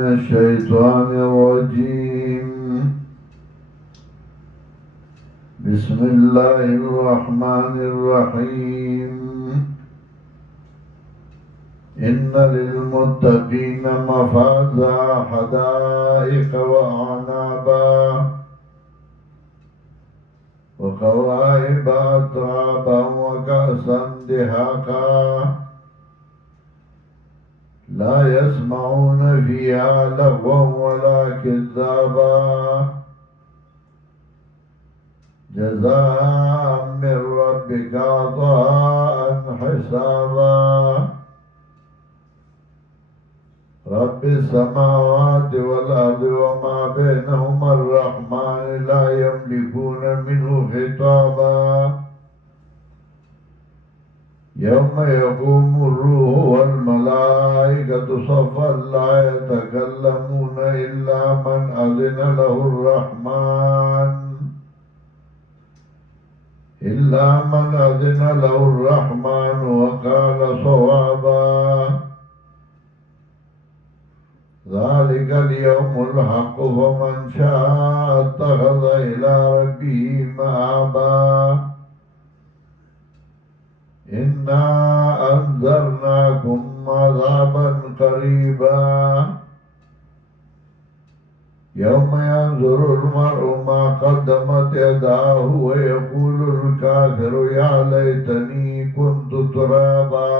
الشيطان الرجيم. بسم الله الرحمن الرحيم. إن للمتقين مفازا حدائق وأعنابا وكواعب أترابا وكأسا دهاقا لا يسمعون فيها لغوا ولا كذابا جزاء من ربك عطاء حسابا. رب السماوات والأرض وما بينهما الرحمن لا يملكون منه خطابا. يوم يقوم الروح والملائكة صفا لا يتكلمون إلا من أذن له الرحمن وقال صوابا. ذلك اليوم الحق فمن شاء اتخذ إلى ربه مآبا. إنا أنذرناكم عذابا قريبا يوم ينظر المرء ما قدمت يداه ويقول الكافر يا ليتني كنت ترابا.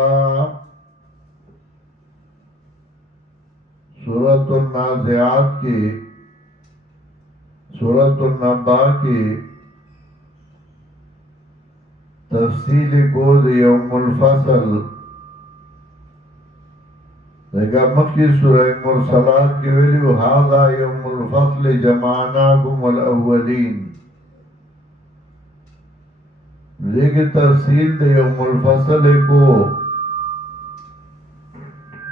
सूरत नाज़िआत की सूरत नबा की तफसील गोद यौमुल फसल लगा मक्की सूरह मुरसलात की वेली हादा यौमुल फसल जमानाकुम वल अव्वलीन लेकिन तफसील दे यौमुल फसल को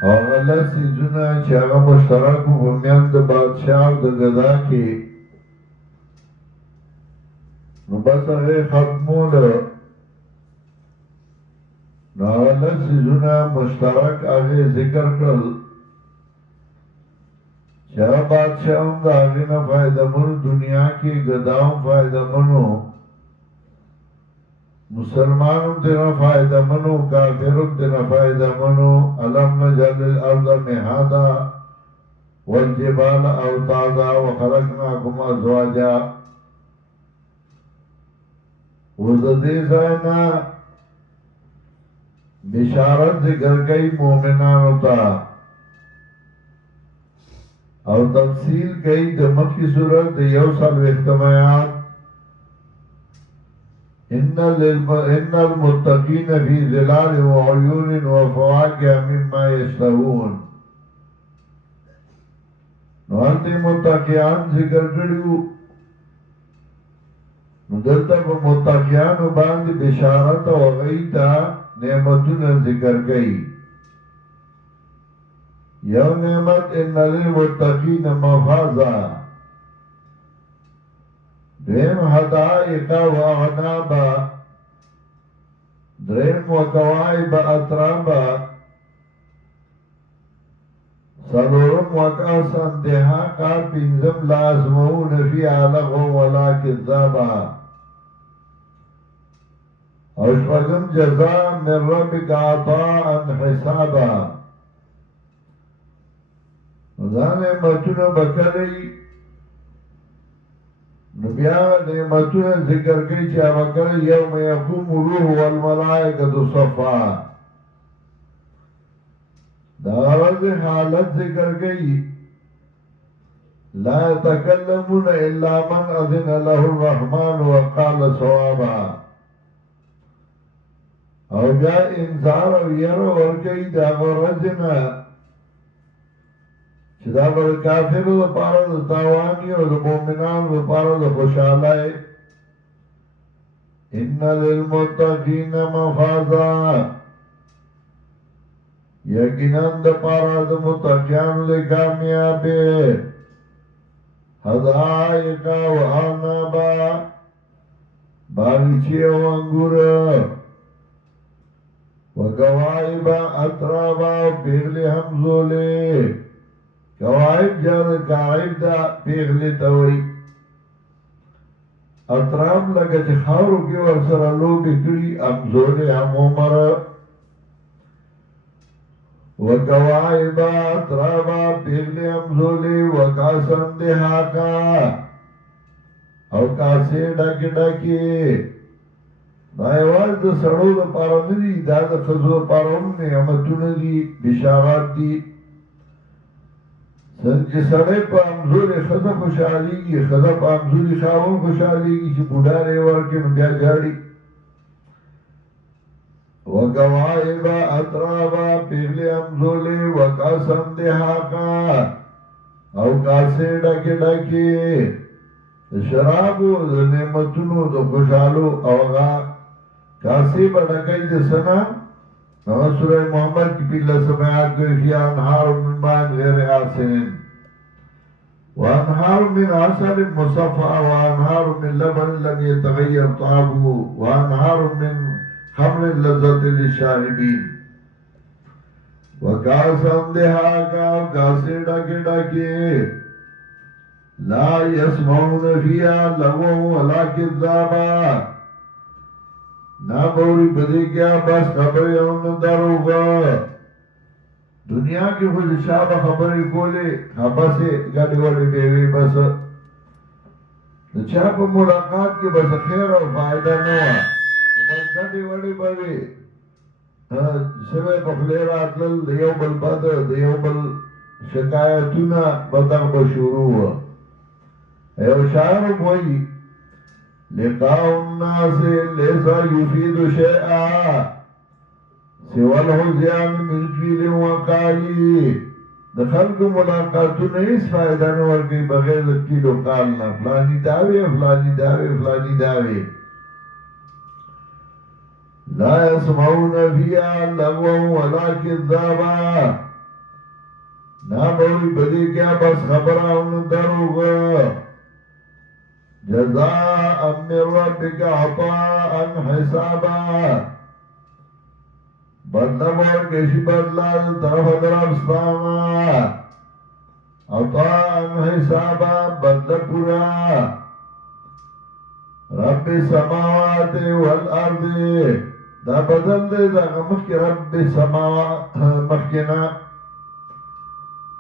और अल्लाह से जुना चागा मुश्तरक बुनियाद बादशाह द गदा की मुबसरे खत्मूल ना अल्लाह से जुना मुश्तरक आगे जिक्र कर चागा बादशाह द आगे ना फायदा मनु दुनिया की गदाओं फायदा मनु मुसलमानों तेरा फायदा मनो काफिरों तेरा फायदा मनो। अलम नजअल अर्द मिहादा वल जिबाल अवतादा व खलकनाकुम अज़वाजा। वज़दे ज़ाना बिशारत ज़िक्र गई मोमिनानों ता और तफसील गई दमक की सूरत यौसल इख्तमायात। इन्नल मुत्तकीन फी ज़िलाल व उयून व फ़वाकिह मिम्मा यश्तहून। नौंते मुत्तकियान ज़िक्र करियो नुदलता व मुत्तकियान बांध बिशारत व गईता नेमतुन ज़िक्र गई। यौ नेमत इन्नल मुत्तकीन मफ़ाज़ा द्रेम हदाइका व अनाबा द्रेम व कवाइब अतराबा सलोरम व कासन देहाका पिंजम लाज़मऊन फ़ीहा लग़वन वला किज़्ज़ाबा। और शपगम जज़ा मिन रब्बिका अताअन हिसाबा। ज़ाने मतुन बकरी नबिया नेमतुन ज़िक्र कई चावकर यौम यक़ूमु रूह वल मलाइकतु सफ़ा। दारज हालत ज़िक्र कई ला यतकल्लमुन इल्ला मन अज़िन लहु रहमान व क़ाल सवाबा। और जा इंजार और यरो और कई दागरजना चिदावर काफिर द पारा द तावानी और मोमिनान द पारा द खुशालाई। इन्ना लिलमुत्तकीन मफ़ाज़ा यकीनन द पारा द मुत्तकियान ले कामयाबी। हदाइका व अनाबा बागीचे व अंगूर व कवाइबा अतराबा बिगले हमजोले। कवाइब کاغیب دا پیغلی تاوی اطرام لگا چه خاورو کی ورسر لوبی کری امزولی هم عمر وکوائبا اطرابا پیغلی امزولی وکاسن دحاکا او کاسے ڈاکی ڈاکی دا یواز دا سڑو دا پارا ندی دا دا خزو دا پارا هم نعمتون دی بشارات دی سنچه سڑے پا امزولی خزا خوشحالی گی خزا پا امزولی خاون خوشحالی گی چه بودارے ورکن بیا جاڑی وکوائبا اطرابا پیغلی امزولی وکاسن دحاکا او کاسے ڈاکی ڈاکی شرابو دا نعمتونو دا خوشحالو اوغا کاسی بڑکای دا سنا سورہ محمد کی پیلہ سمیات کوئی فی انہار من مائن غیر آسنین وانہار من عسل مصفا وانہار من لبن لم يتغیر طعامه وانہار من خمر لذت للشاربین وکاسن دحاکا کاسی ڈاکی ڈاکی لا يسمعون فيها لغوا ولا كذابا نا بوری بدی کیا بس خبری اون دروغا دنیا کی خود شاب خبری کولی خبسی گاڑی وڑی بیوی بس چاپ ملاقات کی بس خیر و فائدہ نوا بس گاڑی وڑی بیوی سوے پخلیر آتلل دیو بل بد دیو بل شکایتونا بدغ بشورو ایو شاعر کوئی لقاء الناس لیسا یفید شیئا سوال حضیان من فیل وقالی دخلق ملاقاتو نیس فائدہ نور گئی بغیر کیلو قالنا فلانی داوی فلانی داوی فلانی داوی لا يسمعون فيها لغوا ولا كذابا نا بوری بدی کیا بس خبران دروغا جزاء من ربك عطاء حسابا بدلا مور کشی بدلا طرف درب سلاما عطاء حسابا بدلا پورا رب السماوات والارض دا بدل دے دا مخی رب السماوات مخینا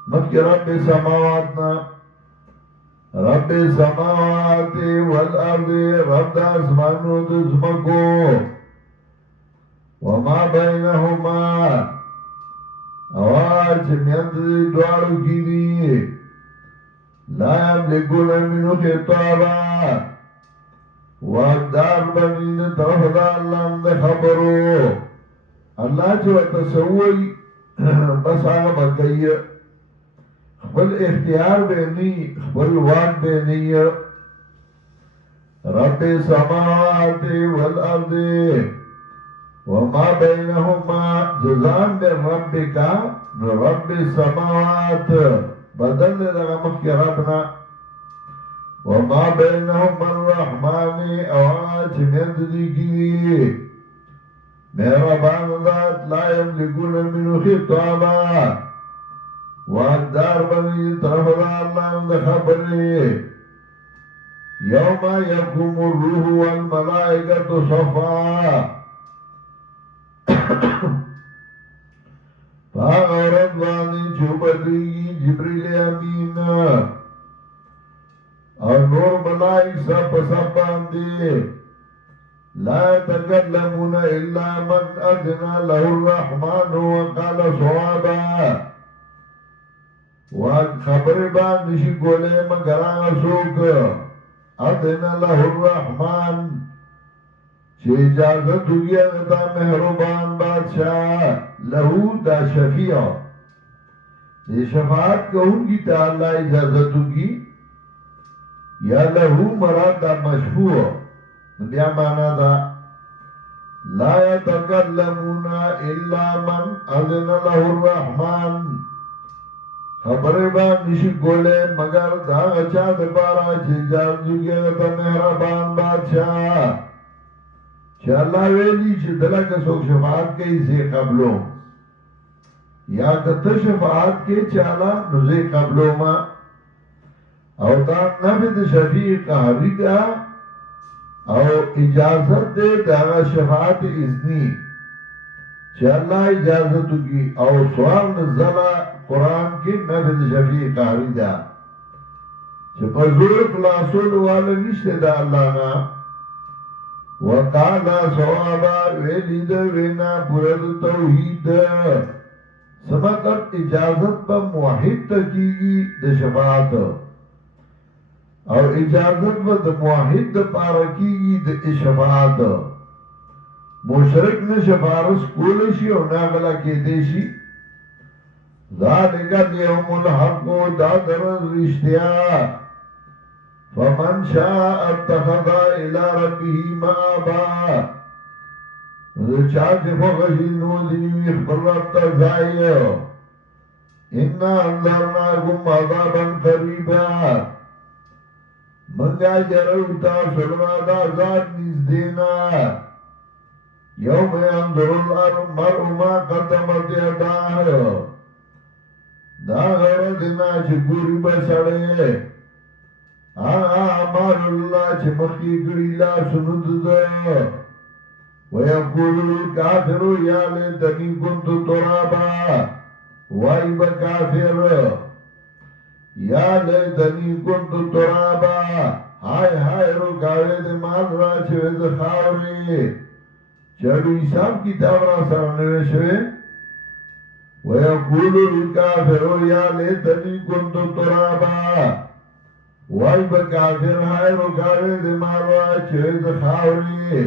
مخی رب السماواتنا رب السماوات والارض رب دا اسمانو دزمکو وما بینهما اواج میند دوارو کی دی لا یملکون منو خطابا واقدار بنین طرف دا اللہ اندے خبرو اللہ جو تصوی بس آگا بکئی خبل اختیار بے نی خبل واق بے نی رب السماوات والارض وما بینهما جزان بے رب کا رب السماوات بدل لگا مخی ربنا وما بینهما الرحمن اواج مند دیگی میرا باندات لا یملکون منو خطابا واقدار بنی طرف دا اللہ اند خبری یوم یقوم الروح والملائکت صفا فاغرد وانی چوبدی جبریل امین اور نور ملائک سب سب باندی لا يتكلمون الا من اذن له الرحمن وقال صوابا خبر بان نشی گولے مگر آسوک اذن له الرحمن چه اجازت ہوگی اغتا مہربان بادشاہ لہو دا شفیع یہ شفاعت کہوں گی تا اللہ اجازت ہوگی یا لہو مراد دا مشفوع بیا مانا دا لا يتکلمون الا من اذن له الرحمن خبر بان نشی گولے مگر دا غچا دبارا چه اجازت ہوگی اغتا مہربان بادشاہ چه اللہ ویلی چه دلہ کسوک شفاعت کے اسے قبلو یا کتا شفاعت کے چالا نزے قبلو ما او دا نفی دا شفیع قهری دا او اجازت دے دا شفاعت اذنی چه اللہ اجازتو کی او سوال نزلہ قرآن کی نفی دا شفیع قهری دا چه پزور خلاصول والا نشتے دا اللہ نا وقالا صوابا ویلید وینا پرد توحید سمطب اجازت با موحد تکیگی دا شفاعت او اجازت با دا موحد دا پارکیگی دا شفاعت مشرک نے شفارس کولشی او ناغلا کے دیشی ذالک الیوم الحق دادر رشتیا فمن شاء اتخذ الى ربه مآبا چاچ فغشی نو دنیوی اخبر رب تزائی انا انذرناکم عذابا قریبا منگا جروتا سلما دا عذاب نزدینا یوم ينظر المرء ما قدمت یداه دا غیر دینا چه گوری بسڑے آمار اللہ چه مخی گری لا سند دا ویقول الكافر یا لیتنی کنت ترابا وائی با کافر یا لیتنی کنت ترابا ہائے ہائے رکاوے دے مال را چه وید خاوری چاڑو حساب کتاب را سرنوے شوے وَيَقُولُ الْكَافِرُ يَا لَيْتَنِي كُنتُ تُرَابًا وائی با کافر ہائے رکاوے دے مالوا چوے زخاوری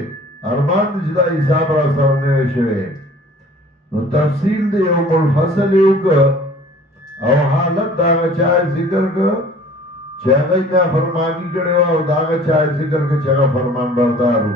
ارمان جدا حساب را سرنوے شوے نو تفصیل دے یوم الفصل یوکا او حالت داغا چاہے ذکر کا چاہے نا فرمانی کرے او داغا چاہے ذکر کا چاہے فرمان بردارو